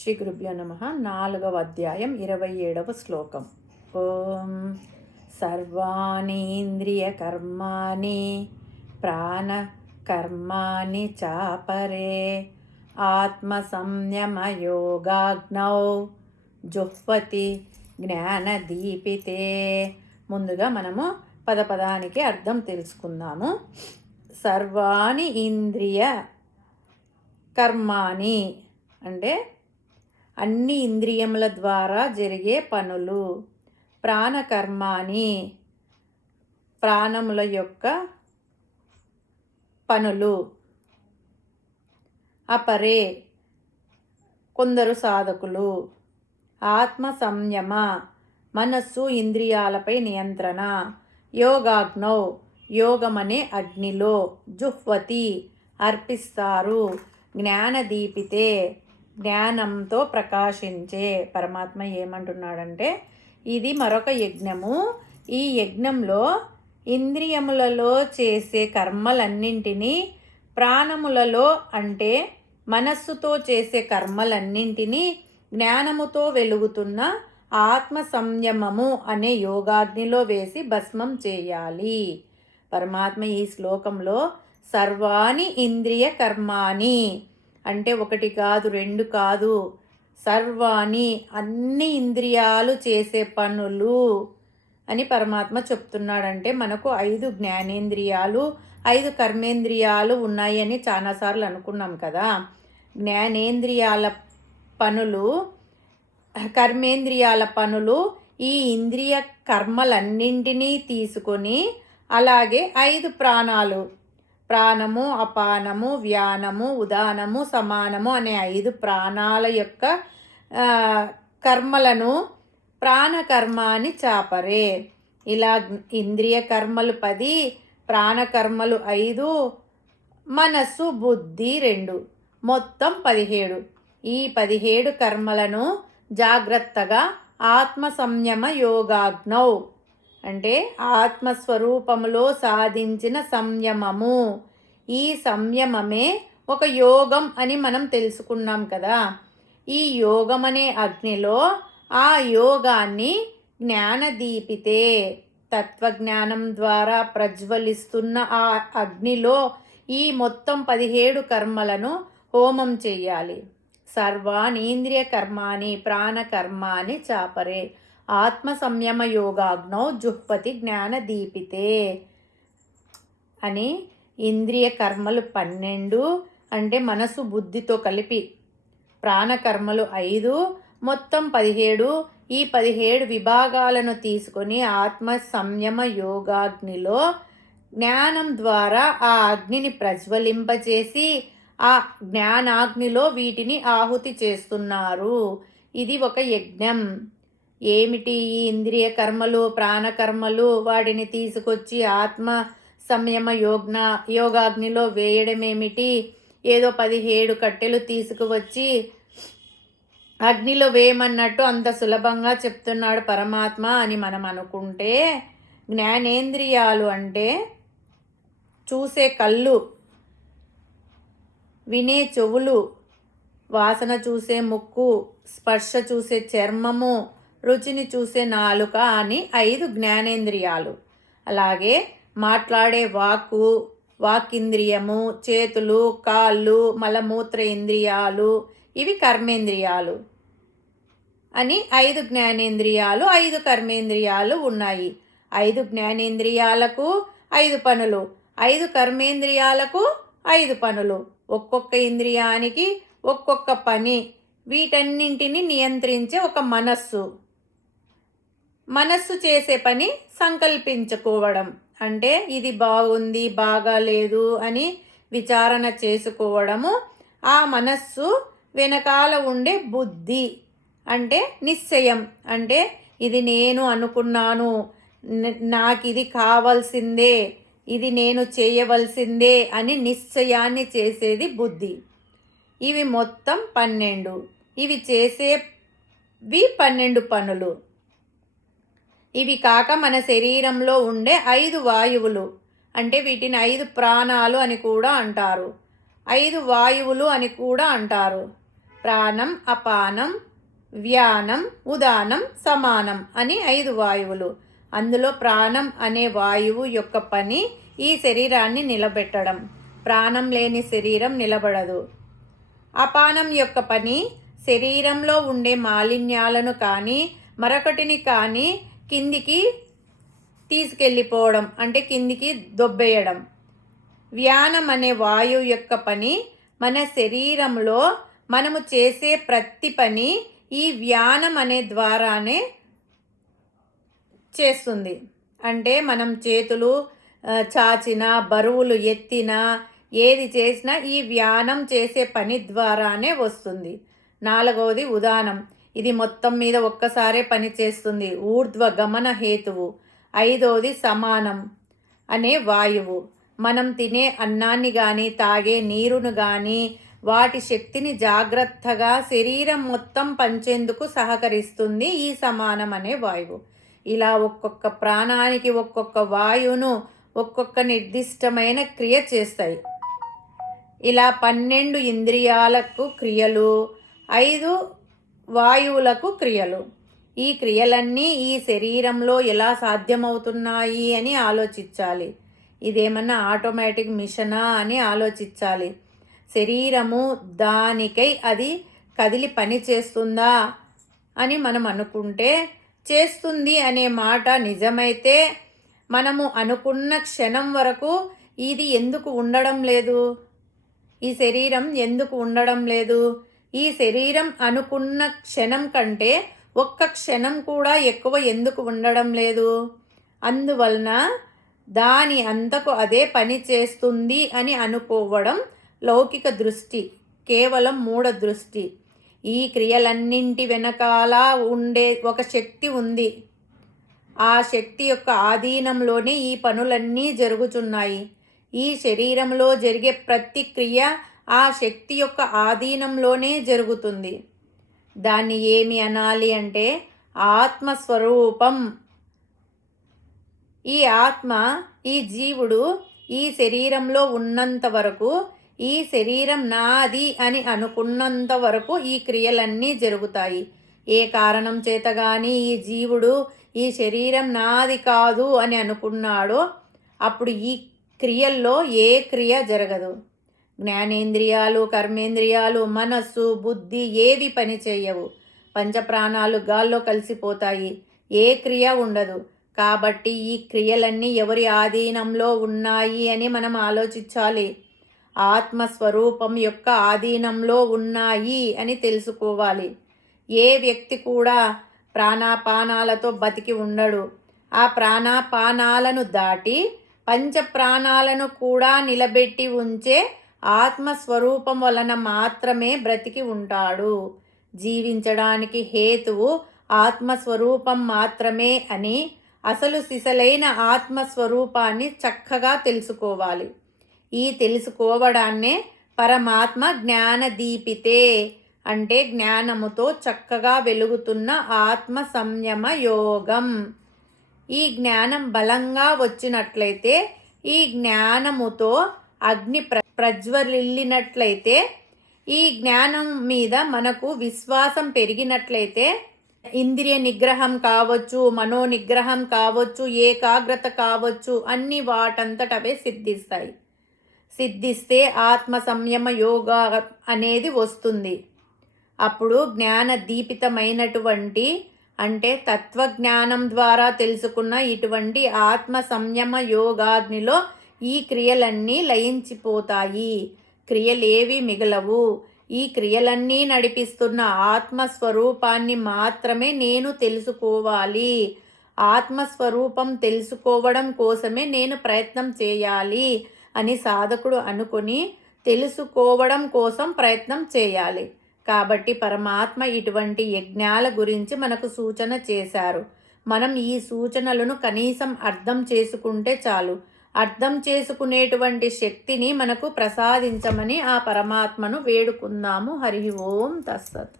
శ్రీ గురుభ్యో నమః. 4వ అధ్యాయం 27వ శ్లోకం. ఓం సర్వాణీంద్రియ కర్మాణి ప్రాణ కర్మాణి చాపరే ఆత్మ సంయమ యోగాగ్నౌ జుహ్వతి జ్ఞానదీపితే. ముందుగా మనము పదానికి అర్థం తెలుసుకుందాము. సర్వాణి ఇంద్రియ కర్మాణి అంటే అన్ని ఇంద్రియముల ద్వారా జరిగే పనులు. ప్రాణకర్మాని ప్రాణముల యొక్క పనులు. అపరే కొందరు సాధకులు. ఆత్మ సంయమ మనస్సు ఇంద్రియాలపై నియంత్రణ. యోగాగ్నౌ యోగమనే అగ్నిలో. జుహ్వతి అర్పిస్తారు. జ్ఞానదీపితే జ్ఞానంతో ప్రకాశించే. పరమాత్మ ఏమంటున్నాడంటే ఇది మరొక యజ్ఞము. ఈ యజ్ఞంలో ఇంద్రియములలో చేసే కర్మలన్నింటినీ, ప్రాణములలో అంటే మనస్సుతో చేసే కర్మలన్నింటినీ జ్ఞానముతో వెలుగుతున్న ఆత్మ సంయమము అనే యోగాగ్నిలో వేసి భస్మం చేయాలి. పరమాత్మ ఈ శ్లోకంలో సర్వాణి ఇంద్రియ కర్మాణి అంటే ఒకటి కాదు, రెండు కాదు, సర్వాణి అన్ని ఇంద్రియాలు చేసే పనులు అని పరమాత్మ చెప్తున్నాడంటే మనకు 5 జ్ఞానేంద్రియాలు 5 కర్మేంద్రియాలు ఉన్నాయి అని చాలాసార్లు అనుకున్నాం కదా. జ్ఞానేంద్రియాల పనులు, కర్మేంద్రియాల పనులు ఈ ఇంద్రియ కర్మలన్నింటినీ తీసుకొని, అలాగే 5 ప్రాణాలు, ప్రాణము, అపానము, వ్యానము, ఉదానము, సమానము అనే 5 ప్రాణాల యొక్క కర్మలను ప్రాణకర్మాని చాపరే. ఇలా ఇంద్రియ కర్మలు 10, ప్రాణకర్మలు 5, మనస్సు బుద్ధి 2, మొత్తం 17. ఈ 17 కర్మలను జాగ్రత్తగా ఆత్మ సంయమ యోగాగ్నౌ అంటే ఆత్మస్వరూపములో సాధించిన సంయమము. ఈ సంయమమే ఒక యోగం అని మనం తెలుసుకున్నాం కదా. ఈ యోగం అనే అగ్నిలో ఆ యోగాన్ని జ్ఞానదీపితే తత్వజ్ఞానం ద్వారా ప్రజ్వలిస్తున్న ఆ అగ్నిలో ఈ మొత్తం 17 కర్మలను హోమం చెయ్యాలి. సర్వాణీంద్రియ కర్మాణి ప్రాణకర్మాణి చాపరే ఆత్మ సంయమ యోగాగ్నౌ జుహ్వతి జ్ఞానదీపితే అని. ఇంద్రియ కర్మలు 12 అంటే మనసు బుద్ధితో కలిపి, ప్రాణకర్మలు 5 మొత్తం 17. ఈ 17 విభాగాలను తీసుకొని ఆత్మ సంయమ యోగాగ్నిలో జ్ఞానం ద్వారా ఆ అగ్నిని ప్రజ్వలింపచేసి ఆ జ్ఞానాగ్నిలో వీటిని ఆహుతి చేస్తున్నారు. ఇది ఒక యజ్ఞం. ఏమిటి ఈ ఇంద్రియ కర్మలు, ప్రాణకర్మలు? వాటిని తీసుకొచ్చి ఆత్మ సంయమ యోగాగ్నిలో వేయడం ఏమిటి? ఏదో 17 కట్టెలు తీసుకువచ్చి అగ్నిలో వేయమన్నట్టు అంత సులభంగా చెప్తున్నాడు పరమాత్మ అని మనం అనుకుంటే, జ్ఞానేంద్రియాలు అంటే చూసే కళ్ళు, వినే చెవులు, వాసన చూసే ముక్కు, స్పర్శ చూసే చర్మము, రుచిని చూసే నాలుక అని 5 జ్ఞానేంద్రియాలు. అలాగే మాట్లాడే వాక్కింద్రియము, చేతులు, కాళ్ళు, మలమూత్ర ఇంద్రియాలు, ఇవి కర్మేంద్రియాలు అని 5 జ్ఞానేంద్రియాలు 5 కర్మేంద్రియాలు ఉన్నాయి. 5 జ్ఞానేంద్రియాలకు 5 పనులు, 5 కర్మేంద్రియాలకు 5 పనులు, ఒక్కొక్క ఇంద్రియానికి ఒక్కొక్క పని. వీటన్నింటిని నియంత్రించే ఒక మనస్సు చేసే పని సంకల్పించుకోవడం. అంటే ఇది బాగుంది, బాగాలేదు అని విచారణ చేసుకోవడము. ఆ మనస్సు వెనకాల ఉండే బుద్ధి అంటే నిశ్చయం. అంటే ఇది నేను అనుకున్నాను, నాకు ఇది కావాల్సిందే, ఇది నేను చేయవలసిందే అని నిశ్చయాన్ని చేసేది బుద్ధి. ఇవి మొత్తం 12. ఇవి చేసేవి 12 పనులు. ఇవి కాక మన శరీరంలో ఉండే 5 వాయువులు అంటే వీటిని 5 ప్రాణాలు అని కూడా అంటారు, 5 వాయువులు అని కూడా అంటారు. ప్రాణం, అపానం, వ్యానం, ఉదానం, సమానం అని 5 వాయువులు. అందులో ప్రాణం అనే వాయువు యొక్క పని ఈ శరీరాన్ని నిలబెట్టడం. ప్రాణం లేని శరీరం నిలబడదు. అపానం యొక్క పని శరీరంలో ఉండే మాలిన్యాలను కానీ మరొకటిని కానీ కిందికి తీసుకెళ్ళిపోవడం, అంటే కిందికి దొబ్బేయడం. వ్యానం అనే వాయువు యొక్క పని మన శరీరంలో మనము చేసే ప్రతి పని ఈ వ్యానం అనే ద్వారానే చేస్తుంది. అంటే మనం చేతులు చాచినా, బరువులు ఎత్తినా, ఏది చేసినా ఈ వ్యానం చేసే పని ద్వారానే వస్తుంది. 4వది ఉదానం. ఇది మొత్తం మీద ఒక్కసారే పని చేస్తుంది, ఊర్ధ్వ గమన హేతువు. 5వది సమానం అనే వాయువు. మనం తినే అన్నాన్ని కానీ తాగే నీరును కానీ వాటి శక్తిని జాగ్రత్తగా శరీరం మొత్తం పంచేందుకు సహకరిస్తుంది ఈ సమానం అనే వాయువు. ఇలా ఒక్కొక్క ప్రాణానికి ఒక్కొక్క వాయువును ఒక్కొక్క నిర్దిష్టమైన క్రియ చేస్తాయి. ఇలా 12 ఇంద్రియాలకు క్రియలు, 5 వాయువులకు క్రియలు. ఈ క్రియలన్నీ ఈ శరీరంలో ఎలా సాధ్యమవుతున్నాయి అని ఆలోచించాలి. ఇదేమన్నా ఆటోమేటిక్ మిషనా అని ఆలోచించాలి. శరీరము దానికై అది కదిలి పని చేస్తుందా అని మనం అనుకుంటే, చేస్తుంది అనే మాట నిజమైతే మనము అనుకున్న క్షణం వరకు ఇది ఎందుకు ఉండడం లేదు? ఈ శరీరం ఎందుకు ఉండడం లేదు? ఈ శరీరం అనుకున్న క్షణం కంటే ఒక్క క్షణం కూడా ఎక్కువ ఎందుకు ఉండడం లేదు? అందువలన దాని అంతకు అదే పని చేస్తుంది అని అనుకోవడం లౌకిక దృష్టి, కేవలం మూఢ దృష్టి. ఈ క్రియలన్నింటి వెనకాల ఉండే ఒక శక్తి ఉంది. ఆ శక్తి యొక్క ఆధీనంలోనే ఈ పనులన్నీ జరుగుతున్నాయి. ఈ శరీరంలో జరిగే ప్రతి క్రియ ఆ శక్తి యొక్క ఆధీనంలోనే జరుగుతుంది. దాన్ని ఏమి అనాలి అంటే ఆత్మస్వరూపం. ఈ ఆత్మ, ఈ జీవుడు ఈ శరీరంలో ఉన్నంత వరకు, ఈ శరీరం నాది అని అనుకున్నంత వరకు ఈ క్రియలన్నీ జరుగుతాయి. ఏ కారణం చేత కానీ ఈ జీవుడు ఈ శరీరం నాది కాదు అని అనుకున్నాడో అప్పుడు ఈ క్రియల్లో ఏ క్రియ జరగదు. జ్ఞానేంద్రియాలు, కర్మేంద్రియాలు, మనస్సు, బుద్ధి ఏవి పని చేయవు. పంచప్రాణాలు గాల్లో కలిసిపోతాయి. ఏ క్రియ ఉండదు. కాబట్టి ఈ క్రియలన్నీ ఎవరి ఆధీనంలో ఉన్నాయి అని మనం ఆలోచించాలి. ఆత్మస్వరూపం యొక్క ఆధీనంలో ఉన్నాయి అని తెలుసుకోవాలి. ఏ వ్యక్తి కూడా ప్రాణాపానాలతో బతికి ఉండడు. ఆ ప్రాణాపానాలను దాటి పంచప్రాణాలను కూడా నిలబెట్టి ఉంచే ఆత్మస్వరూపం వలన మాత్రమే బ్రతికి ఉంటాడు. జీవించడానికి హేతువు ఆత్మస్వరూపం మాత్రమే అని అసలు సిసలైన ఆత్మస్వరూపాన్ని చక్కగా తెలుసుకోవాలి. ఈ తెలుసుకోవడాన్నే పరమాత్మ జ్ఞానదీపితే అంటే జ్ఞానముతో చక్కగా వెలుగుతున్న ఆత్మ సంయమ యోగం. ఈ జ్ఞానం బలంగా వచ్చినట్లయితే, ఈ జ్ఞానముతో అగ్ని ప్రజ్వలిల్లినట్లయితే, ఈ జ్ఞానం మీద మనకు విశ్వాసం పెరిగినట్లయితే ఇంద్రియ నిగ్రహం కావచ్చు, మనో నిగ్రహం కావచ్చు, ఏకాగ్రత కావచ్చు, అన్ని వాటంతటవే సిద్ధిస్తాయి. సిద్ధిస్తే ఆత్మ సంయమ యోగ అనేది వస్తుంది. అప్పుడు జ్ఞాన దీపితమైనటువంటి అంటే తత్వజ్ఞానం ద్వారా తెలుసుకున్న ఇటువంటి ఆత్మ సంయమ యోగాగ్నిలో ఈ క్రియలన్నీ లయించిపోతాయి. క్రియలేవి మిగలవు. ఈ క్రియలన్నీ నడిపిస్తున్న ఆత్మస్వరూపాన్ని మాత్రమే నేను తెలుసుకోవాలి. ఆత్మస్వరూపం తెలుసుకోవడం కోసమే నేను ప్రయత్నం చేయాలి అని సాధకుడు అనుకొని తెలుసుకోవడం కోసం ప్రయత్నం చేయాలి. కాబట్టి పరమాత్మ ఇటువంటి యజ్ఞాల గురించి మనకు సూచన చేశారు. మనం ఈ సూచనలను కనీసం అర్థం చేసుకుంటే చాలు. అర్థం చేసుకునేటువంటి శక్తిని మనకు ప్రసాదించమని ఆ పరమాత్మను వేడుకుందాము. హరి ఓం తత్సత్.